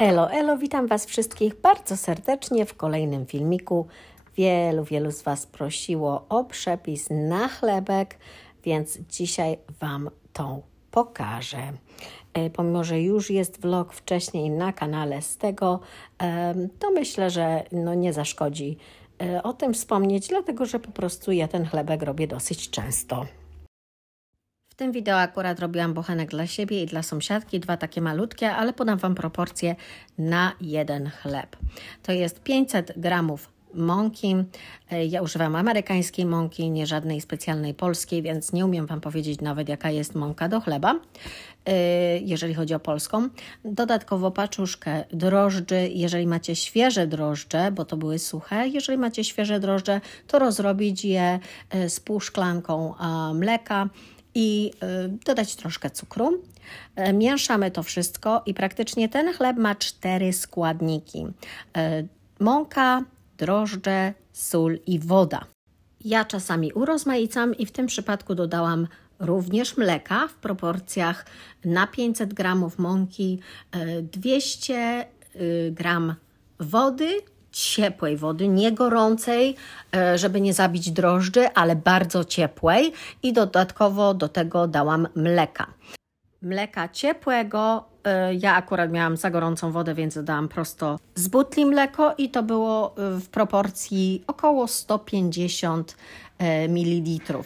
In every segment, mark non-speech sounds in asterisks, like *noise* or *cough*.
Elo, elo, witam Was wszystkich bardzo serdecznie w kolejnym filmiku. Wielu, wielu z Was prosiło o przepis na chlebek, więc dzisiaj Wam tą pokażę. E, pomimo, że już jest vlog wcześniej na kanale z tego, to myślę, że no nie zaszkodzi e, o tym wspomnieć, dlatego że po prostu ja ten chlebek robię dosyć często. Tym wideo akurat robiłam bochenek dla siebie i dla sąsiadki, dwa takie malutkie, ale podam Wam proporcje na jeden chleb. To jest 500 gramów mąki. E, ja używam amerykańskiej mąki, nie żadnej specjalnej polskiej, więc nie umiem Wam powiedzieć nawet jaka jest mąka do chleba, e, jeżeli chodzi o polską. Dodatkowo paczuszkę drożdży, jeżeli macie świeże drożdże, bo to były suche, jeżeli macie świeże drożdże, to rozrobić je e, z pół szklanką mleka i dodać troszkę cukru. Mieszamy to wszystko i praktycznie ten chleb ma cztery składniki. Mąka, drożdże, sól i woda. Ja czasami urozmaicam i w tym przypadku dodałam również mleka w proporcjach na 500 g mąki 200 e, g wody, ciepłej wody, nie gorącej, e, żeby nie zabić drożdży, ale bardzo ciepłej i dodatkowo do tego dałam mleka mleka ciepłego. E, ja akurat miałam za gorącą wodę, więc dodałam prosto z butli mleko i to było e, w proporcji około 150 e, ml,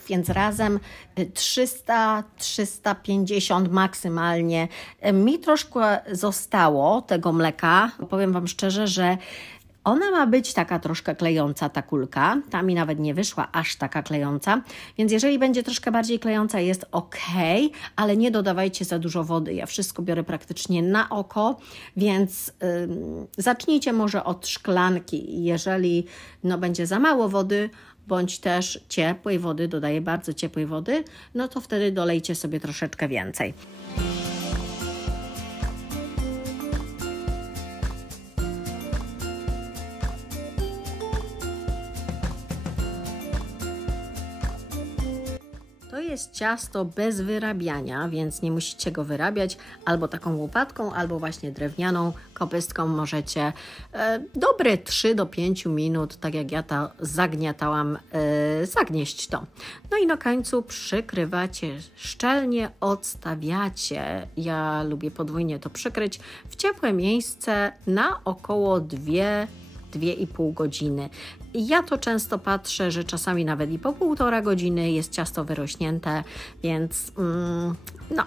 więc razem 300-350 maksymalnie. Mi troszkę zostało tego mleka. Powiem Wam szczerze, że ona ma być taka troszkę klejąca, ta kulka. Ta mi nawet nie wyszła aż taka klejąca, więc jeżeli będzie troszkę bardziej klejąca, jest ok, ale nie dodawajcie za dużo wody. Ja wszystko biorę praktycznie na oko, więc zacznijcie może od szklanki. Jeżeli no, będzie za mało wody, bądź też ciepłej wody, dodaję bardzo ciepłej wody, no to wtedy dolejcie sobie troszeczkę więcej. Jest ciasto bez wyrabiania, więc nie musicie go wyrabiać albo taką łopatką, albo właśnie drewnianą kopystką możecie e, dobre 3 do 5 minut, tak jak ja to zagniatałam, e, zagnieść to. No i na końcu przykrywacie szczelnie, odstawiacie, ja lubię podwójnie to przykryć, w ciepłe miejsce na około 2 2,5 godziny. Ja to często patrzę, że czasami nawet i po półtora godziny jest ciasto wyrośnięte, więc mm, no,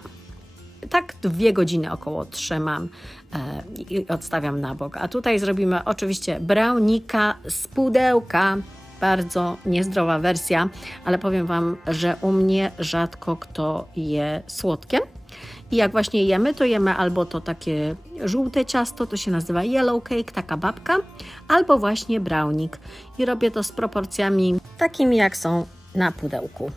tak dwie godziny około trzymam e, i odstawiam na bok. A tutaj zrobimy oczywiście brownika z pudełka. Bardzo niezdrowa wersja, ale powiem Wam, że u mnie rzadko kto je słodkie. I jak właśnie jemy, to jemy albo to takie żółte ciasto, to się nazywa yellow cake, taka babka, albo właśnie brownik. I robię to z proporcjami takimi, jak są na pudełku.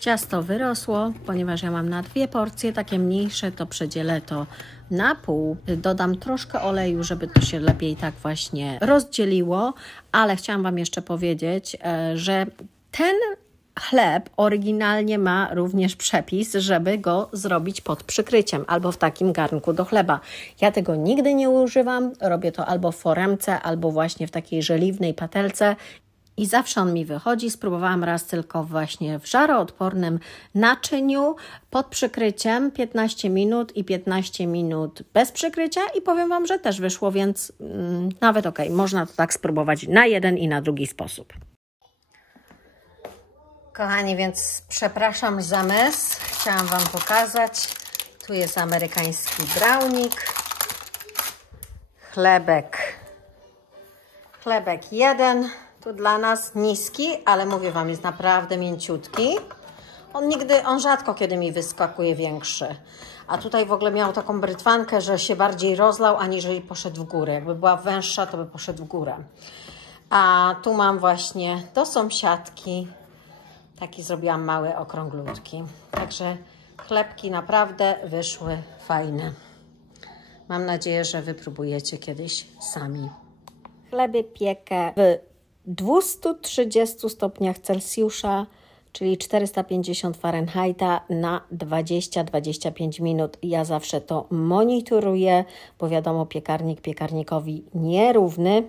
Ciasto wyrosło, ponieważ ja mam na dwie porcje, takie mniejsze, to przedzielę to na pół. Dodam troszkę oleju, żeby to się lepiej tak właśnie rozdzieliło, ale chciałam Wam jeszcze powiedzieć, e, że Ten chleb oryginalnie ma również przepis, żeby go zrobić pod przykryciem albo w takim garnku do chleba. Ja tego nigdy nie używam, robię to albo w foremce, albo właśnie w takiej żeliwnej patelce i zawsze on mi wychodzi. Spróbowałam raz tylko właśnie w żaroodpornym naczyniu pod przykryciem 15 minut i 15 minut bez przykrycia i powiem Wam, że też wyszło, więc mm, nawet ok, można to tak spróbować na jeden i na drugi sposób. Kochani, więc przepraszam za mes. Chciałam Wam pokazać. Tu jest amerykański brownik. Chlebek. Chlebek jeden. Tu dla nas niski, ale mówię Wam, jest naprawdę mięciutki. On nigdy, on rzadko kiedy mi wyskakuje większy. A tutaj w ogóle miał taką brytwankę, że się bardziej rozlał, aniżeli poszedł w górę. Jakby była węższa, to by poszedł w górę. A tu mam właśnie do sąsiadki Taki zrobiłam mały, okrąglutki. Także chlebki naprawdę wyszły fajne. Mam nadzieję, że wypróbujecie kiedyś sami. Chleby piekę w 230 stopniach Celsjusza, czyli 450 Fahrenheita na 20-25 minut. Ja zawsze to monitoruję, bo wiadomo, piekarnik piekarnikowi nierówny.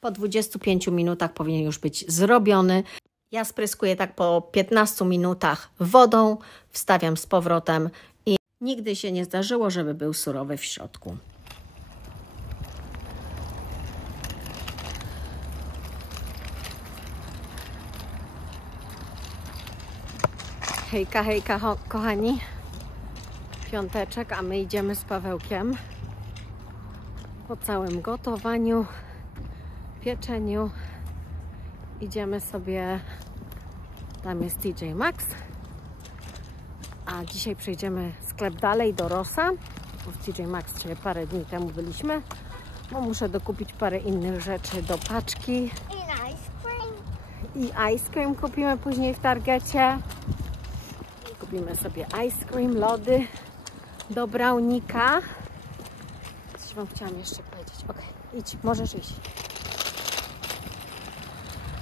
Po 25 minutach powinien już być zrobiony. Ja spryskuję tak po 15 minutach wodą, wstawiam z powrotem i nigdy się nie zdarzyło, żeby był surowy w środku. Hejka, hejka, kochani. Piąteczek, a my idziemy z Pawełkiem po całym gotowaniu, pieczeniu idziemy sobie, tam jest TJ Maxx, a dzisiaj przejdziemy sklep dalej do Rosa, w TJ Maxx, czyli parę dni temu byliśmy, bo muszę dokupić parę innych rzeczy do paczki. I ice cream kupimy później w Targecie. Kupimy sobie ice cream, lody do brownika. Coś Wam chciałam jeszcze powiedzieć. Ok, idź, możesz iść.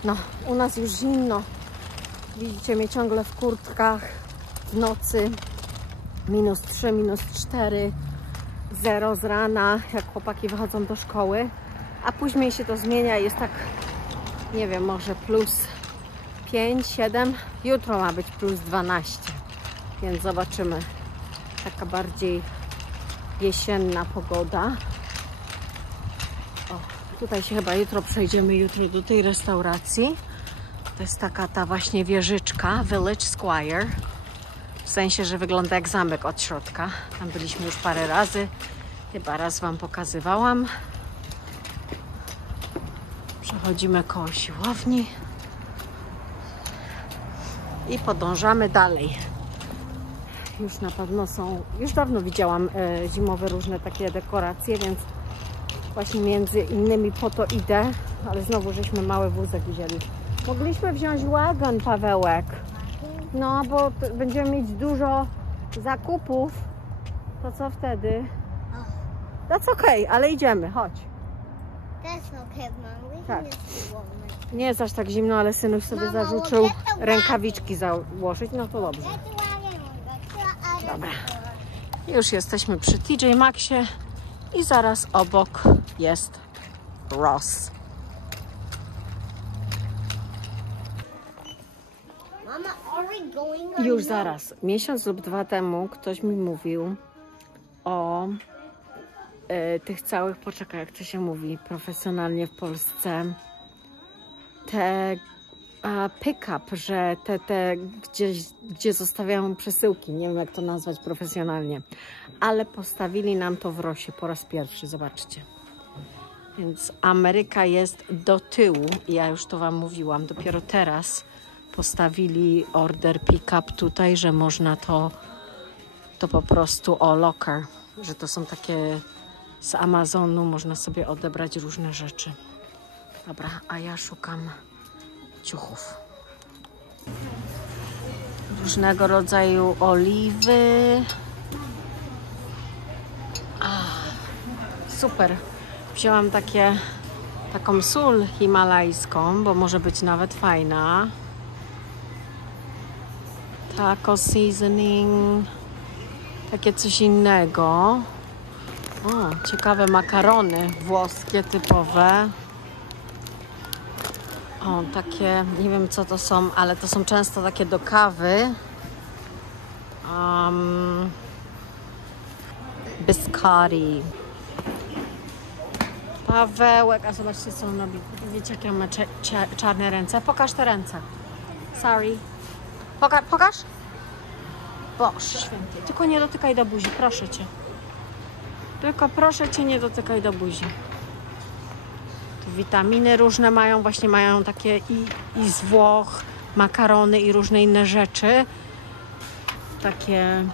No, u nas już zimno. Widzicie mnie ciągle w kurtkach w nocy. Minus 3, minus 4, 0 z rana, jak chłopaki wychodzą do szkoły. A później się to zmienia, jest tak, nie wiem, może plus 5, 7. Jutro ma być plus 12, więc zobaczymy. Taka bardziej jesienna pogoda. Tutaj się chyba jutro przejdziemy jutro do tej restauracji. To jest taka ta właśnie wieżyczka Village Squire. W sensie, że wygląda jak zamek od środka. Tam byliśmy już parę razy. Chyba raz Wam pokazywałam. Przechodzimy koło siłowni. I podążamy dalej. Już na pewno są, już dawno widziałam e, zimowe różne takie dekoracje, więc Właśnie między innymi po to idę, ale znowu żeśmy mały wózek wzięli. Mogliśmy wziąć wagon, Pawełek. No, bo będziemy mieć dużo zakupów. To co wtedy? That's okay, ale idziemy, chodź. That's okay, mom. Tak. Nie jest aż tak zimno, ale synuś sobie zarzucił rękawiczki założyć. No to dobrze. Dobra. Już jesteśmy przy TJ Maxie i zaraz obok jest Ross. Już zaraz, miesiąc lub dwa temu ktoś mi mówił o e, tych całych, poczekaj jak to się mówi profesjonalnie w Polsce, te pick-up, że te, te gdzieś, gdzie zostawiają przesyłki, nie wiem jak to nazwać profesjonalnie, ale postawili nam to w Rosie po raz pierwszy, zobaczcie. Więc Ameryka jest do tyłu, ja już to Wam mówiłam, dopiero teraz postawili order pick-up tutaj, że można to, to po prostu o locker, że to są takie z Amazonu, można sobie odebrać różne rzeczy. Dobra, a ja szukam ciuchów. Różnego rodzaju oliwy. super. Wzięłam takie, taką sól himalajską, bo może być nawet fajna. Taco seasoning. Takie coś innego. O, ciekawe makarony włoskie typowe. O, takie, nie wiem co to są, ale to są często takie do kawy. Um, biscotti. Pawełek, a zobaczcie co on robi. Wiecie jakie on ma czarne ręce? Pokaż te ręce. Sorry. Poka- pokaż? Boż święty. Tylko nie dotykaj do buzi, proszę cię. Tylko proszę cię, nie dotykaj do buzi. Tu witaminy różne mają, właśnie mają takie i, i z Włoch, makarony i różne inne rzeczy. Takie.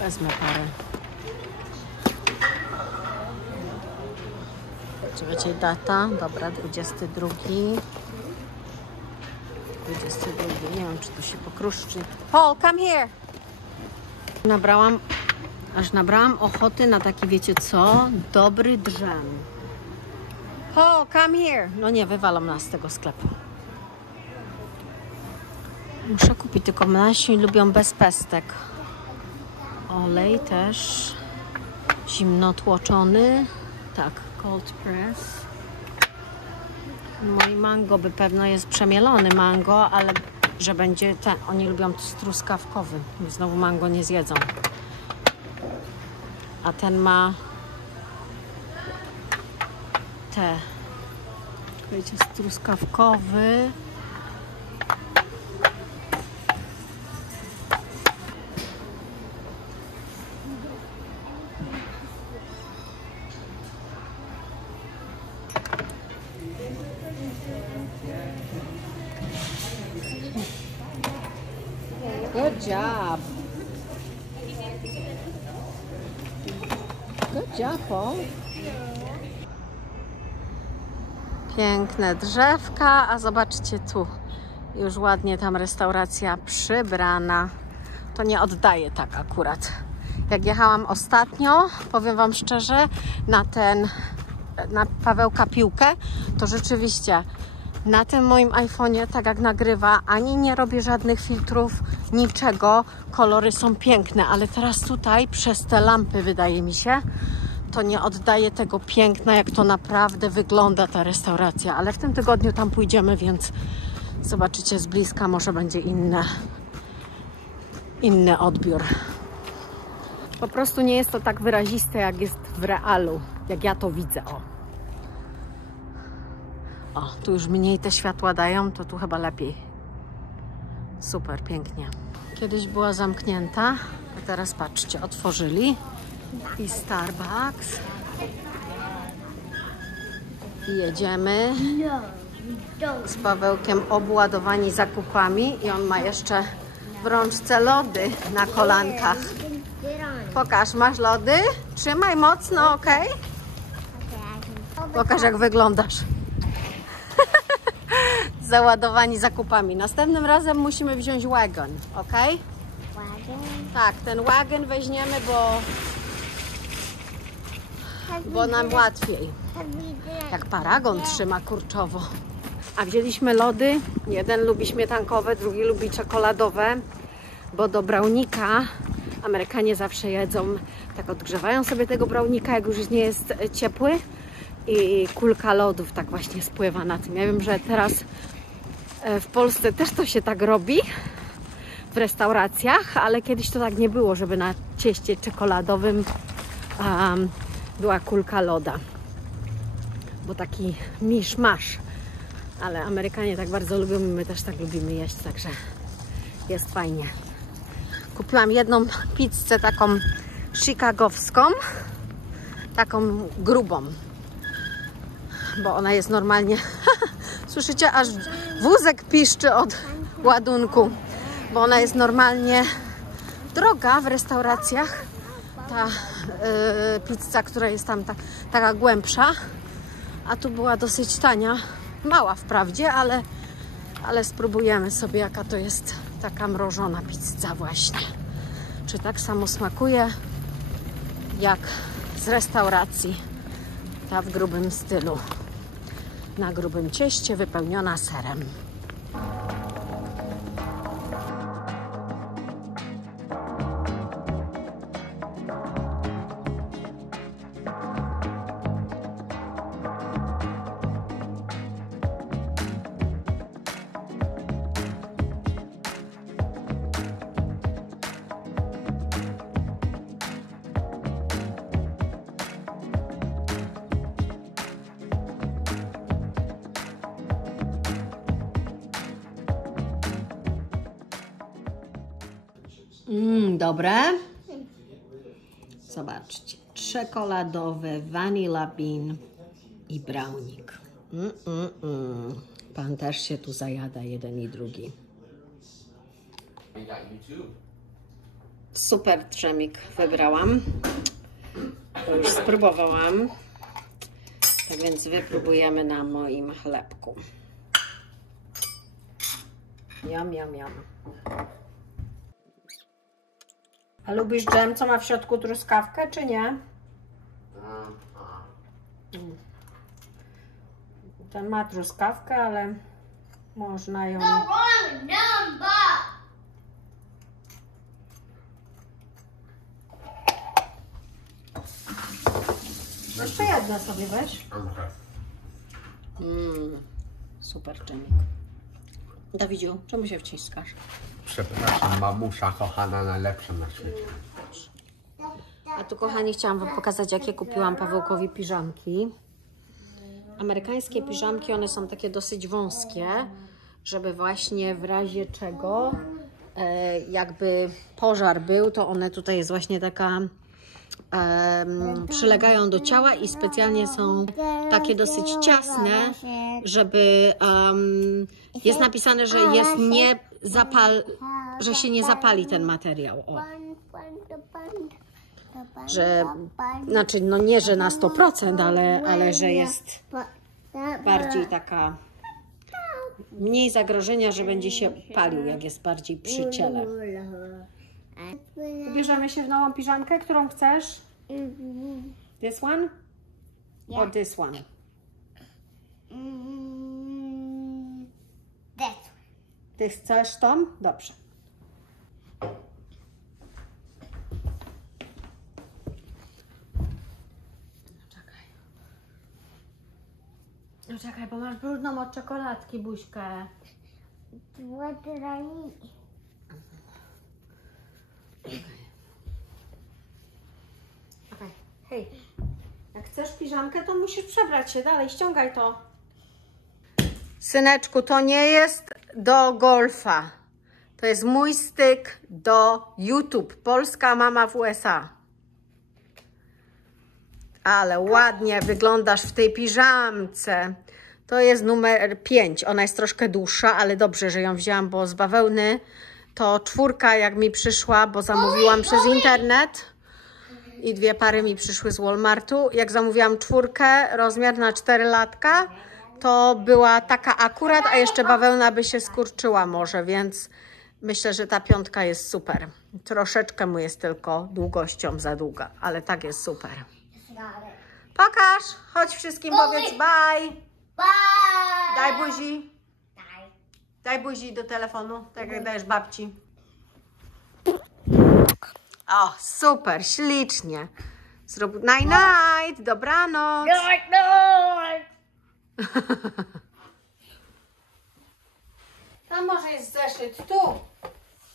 Wezmę parę. Czekajcie, data. Dobra, 22. 22. Nie wiem, czy to się pokruszczy. Paul, come here! Nabrałam, aż nabrałam ochoty na taki, wiecie co? Dobry drzem. Paul, come here! No nie, wywalam nas z tego sklepu. Muszę kupić, tylko nasi lubią bez pestek. Olej też. Zimno tłoczony. Tak, cold press. Mój mango by pewno jest przemielony mango, ale że będzie ten. Oni lubią truskawkowy. Znowu mango nie zjedzą. A ten ma te. Wiecie, truskawkowy. Drzewka, a zobaczcie tu. Już ładnie tam restauracja przybrana. To nie oddaje tak akurat. Jak jechałam ostatnio, powiem Wam szczerze, na ten, na Pawełka piłkę, to rzeczywiście na tym moim iPhone'ie, tak jak nagrywa, ani nie robię żadnych filtrów, niczego. Kolory są piękne, ale teraz tutaj przez te lampy, wydaje mi się, to nie oddaje tego piękna, jak to naprawdę wygląda ta restauracja. Ale w tym tygodniu tam pójdziemy, więc zobaczycie z bliska, może będzie inne, inny odbiór. Po prostu nie jest to tak wyraziste, jak jest w realu, jak ja to widzę. O. O, tu już mniej te światła dają, to tu chyba lepiej. Super, pięknie. Kiedyś była zamknięta, a teraz patrzcie, otworzyli. I Starbucks. I jedziemy z Pawełkiem obładowani zakupami i on ma jeszcze w rączce lody na kolankach. Pokaż, masz lody? Trzymaj mocno, ok? Pokaż, jak wyglądasz. *laughs* Załadowani zakupami. Następnym razem musimy wziąć wagon, ok? Tak, ten wagon weźmiemy, bo, bo we nam łatwiej. did- Jak paragon trzyma kurczowo. A wzięliśmy lody. Jeden lubi śmietankowe, drugi lubi czekoladowe, bo do brownika Amerykanie zawsze jedzą, tak odgrzewają sobie tego brownika, jak już nie jest e, ciepły i kulka lodów tak właśnie spływa na tym. Ja wiem, że teraz e, w Polsce też to się tak robi w restauracjach, ale kiedyś to tak nie było, żeby na cieście czekoladowym um, była kulka loda bo taki misz-masz. Ale Amerykanie tak bardzo lubią my też tak lubimy jeść, także jest fajnie. Kupiłam jedną pizzę taką chicagowską, taką grubą, bo ona jest normalnie, *laughs* słyszycie, aż wózek piszczy od ładunku, bo ona jest normalnie droga w restauracjach. Ta yy, pizza, która jest tam ta, taka głębsza, a tu była dosyć tania, mała wprawdzie, ale, ale spróbujemy sobie jaka to jest taka mrożona pizza właśnie. Czy tak samo smakuje jak z restauracji, ta w grubym stylu. Na grubym cieście wypełniona serem. Mmm, dobre. Zobaczcie. Czekoladowe, vanilla bean i brownik. Mm, mm, mm. Pan też się tu zajada, jeden i drugi. Super trzemik wybrałam. To już spróbowałam. Tak więc wypróbujemy na moim chlebku. Jam, jam, jam. A lubisz dżem, co ma w środku truskawkę, czy nie? Ten ma truskawkę, ale można ją... Wrong number. Jeszcze jedno sobie weź. Mmm, super dżemik. Dawidziu, czemu się wciskasz? Przepraszam, mamusia kochana, najlepsza na świecie. A tu, kochani, chciałam Wam pokazać, jakie kupiłam Pawełkowi piżamki. Amerykańskie piżamki, one są takie dosyć wąskie, żeby właśnie w razie czego, e, jakby pożar był, to one tutaj jest właśnie taka, przylegają do ciała i specjalnie są takie dosyć ciasne, żeby, em, jest napisane, że jest nie zapal, że się nie zapali ten materiał. O. Że, znaczy, no nie, że na 100%, ale, ale że jest bardziej taka, mniej zagrożenia, że będzie się palił, jak jest bardziej przy ciele. Bierzemy się w nową piżamkę, którą chcesz? This one? Or this one? Mm, This Ty chcesz tą? Dobrze. Czekaj. No czekaj, bo masz brudną od czekoladki buźkę. What did I eat? Okej, hej. Jak chcesz piżamkę, to musisz przebrać się dalej. Ściągaj to. Syneczku, to nie jest do golfa. To jest mój styk do YouTube. Polska mama w USA. Ale ładnie wyglądasz w tej piżamce. To jest numer 5. Ona jest troszkę dłuższa, ale dobrze, że ją wzięłam, bo z bawełny to czwórka jak mi przyszła, bo zamówiłam przez internet i dwie pary mi przyszły z Walmartu. Jak zamówiłam czwórkę, rozmiar na 4 latka, to była taka akurat, a jeszcze bawełna by się skurczyła może, więc myślę, że ta piątka jest super. Troszeczkę mu jest tylko długością za długa, ale tak jest super. Pokaż, chodź wszystkim, powiedz bye. Bye. Daj buzi. Daj buzi do telefonu, tak jak dajesz babci. O, super, ślicznie. Zrób night night, dobranoc. Night, night. *laughs* Tam może jest zeszyt, tu,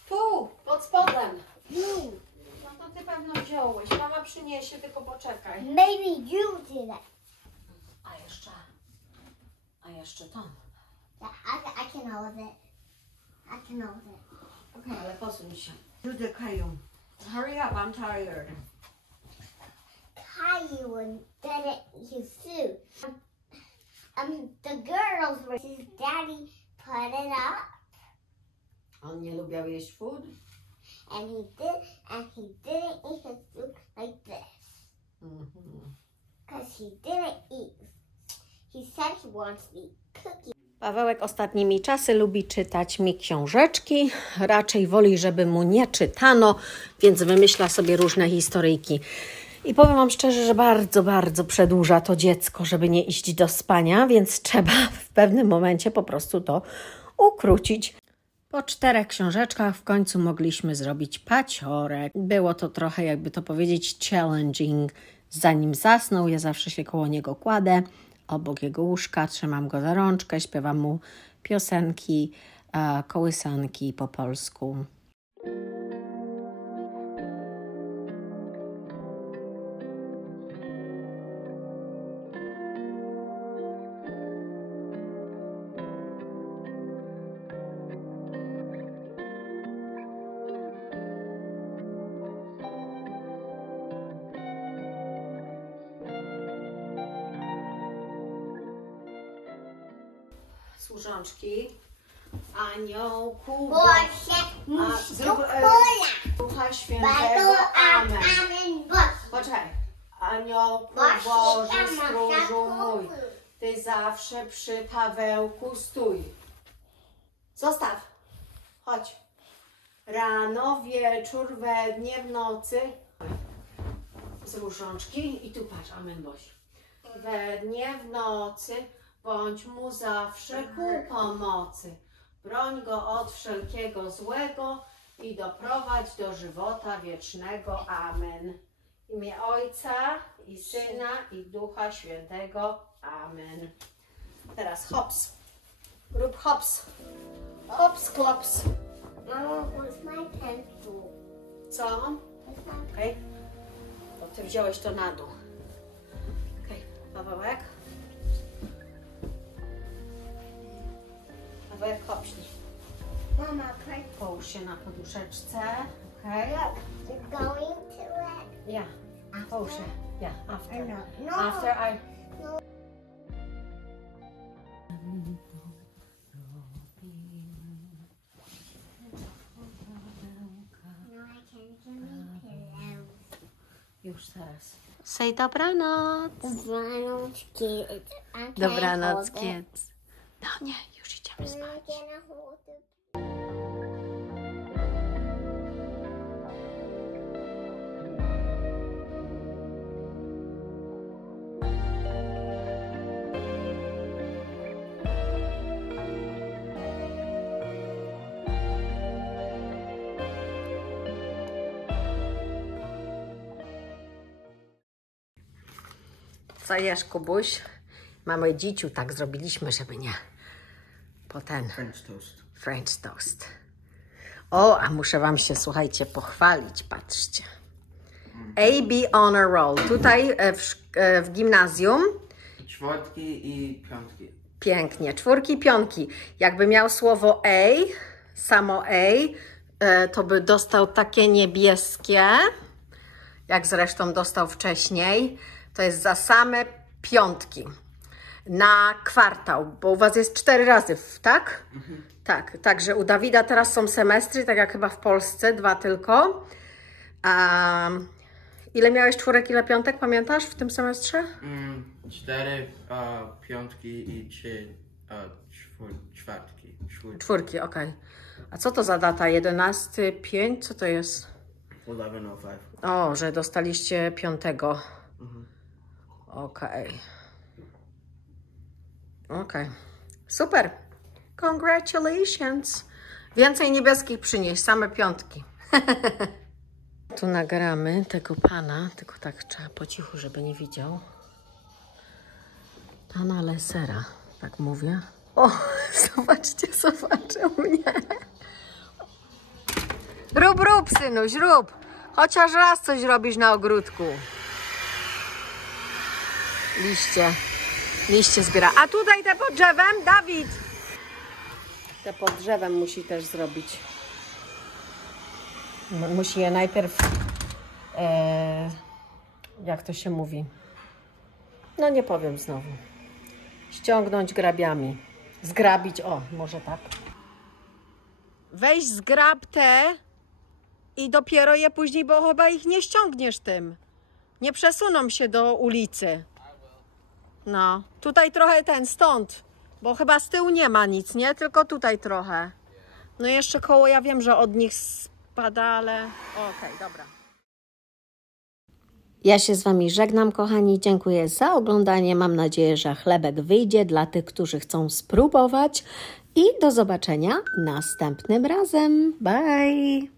tu, pod spodem. No to ty pewno wziąłeś, mama przyniesie, tylko poczekaj. Maybe you did it. A jeszcze, a jeszcze tam. I, I can hold it. I can hold it. Okej, ale posuń się. Ludzie kają. Hurry up, I'm tired. Caillou didn't use soup. Um, the girls were his daddy put it up, On nie lubiał jeść food? and he did, and he didn't eat his soup like this, Mhm. cause he didn't eat. He said he wants to eat cookies. Pawełek ostatnimi czasy lubi czytać mi książeczki. Raczej woli, żeby mu nie czytano, więc wymyśla sobie różne historyjki. I powiem Wam szczerze, że bardzo, bardzo przedłuża to dziecko, żeby nie iść do spania, więc trzeba *laughs* w pewnym momencie po prostu to ukrócić. Po czterech książeczkach w końcu mogliśmy zrobić paciorek. Było to trochę, jakby to powiedzieć, challenging. Zanim zasnął, ja zawsze się koło niego kładę, obok jego łóżka, trzymam go za rączkę, śpiewam mu piosenki, e, kołysanki po polsku. Służączki. Aniołku, Boże, musi zrób, kola. Ducha Świętego. Amen. amen. Poczekaj. Aniołku Boże, stróżu mój, Ty zawsze przy Pawełku stój. Zostaw. Chodź. Rano, wieczór, we dnie, w nocy. Z różączki i tu patrz, amen Boś. We dnie, w nocy, bądź mu zawsze ku pomocy. Broń go od wszelkiego złego i doprowadź do żywota wiecznego. Amen. W imię Ojca i Syna i Ducha Świętego. Amen. Teraz hops. Rób hops. Hops, klops. Mama, where's my pencil? Co? Okej. To ty wziąłeś to na dół. Okej, Mama, pencil. Połóż się na poduszeczce. Okej. Look, you're going to it. Ja. Połóż się. Ja, after. No, no. After I... No, I can't give me pillows. Już zaraz. Say dobranoc. Dobranoc, kids. Dobranoc, kids. No nie, idziemy spać. Co jesz, Kubuś? Mamy dzieciu, tak zrobiliśmy, żeby nie. Po ten French toast. French toast. O, a muszę Wam się, słuchajcie, pochwalić, patrzcie. AB Honor Roll. Tutaj e, w, e, w gimnazjum Czwartki i piątki. Pięknie. Czwórki, pionki. Jakby miał słowo A, samo A, e, to by dostał takie niebieskie, jak zresztą dostał wcześniej. To jest za same piątki na kwartał, bo u Was jest cztery razy, tak? Tak, także u Dawida teraz są semestry, tak jak chyba w Polsce, dwa tylko. A ile miałeś czwórek, ile piątek, pamiętasz w tym semestrze? Mm, cztery a, piątki i trzy a, czwór, czwartki. Czwór, Czwórki, okej. A co to za data? 11, 5? Co to jest? 11.05. O, że dostaliście piątego. Okej. Okej. Super. Congratulations. Więcej niebieskich przynieś, same piątki. *laughs* tu nagramy tego pana, tylko tak trzeba po cichu, żeby nie widział. Pana Lesera, tak mówię. O, *laughs* zobaczcie, zobaczył mnie. Rób, rób, synuś, rób. Chociaż raz coś robisz na ogródku. Liście. Liście zbiera. A tutaj te pod drzewem, Dawid. Te pod drzewem musi też zrobić. Musi je najpierw, e, jak to się mówi, no nie powiem znowu, ściągnąć grabiami. Zgrabić, o, może tak. Weź zgrab te i dopiero je później, bo chyba ich nie ściągniesz tym. Nie przesuną się do ulicy. No, tutaj trochę ten, stąd, bo chyba z tyłu nie ma nic, nie? Tylko tutaj trochę. No jeszcze koło, ja wiem, że od nich spada, ale okej, dobra. Ja się z Wami żegnam, kochani. Dziękuję za oglądanie. Mam nadzieję, że chlebek wyjdzie dla tych, którzy chcą spróbować. I do zobaczenia następnym razem. Bye!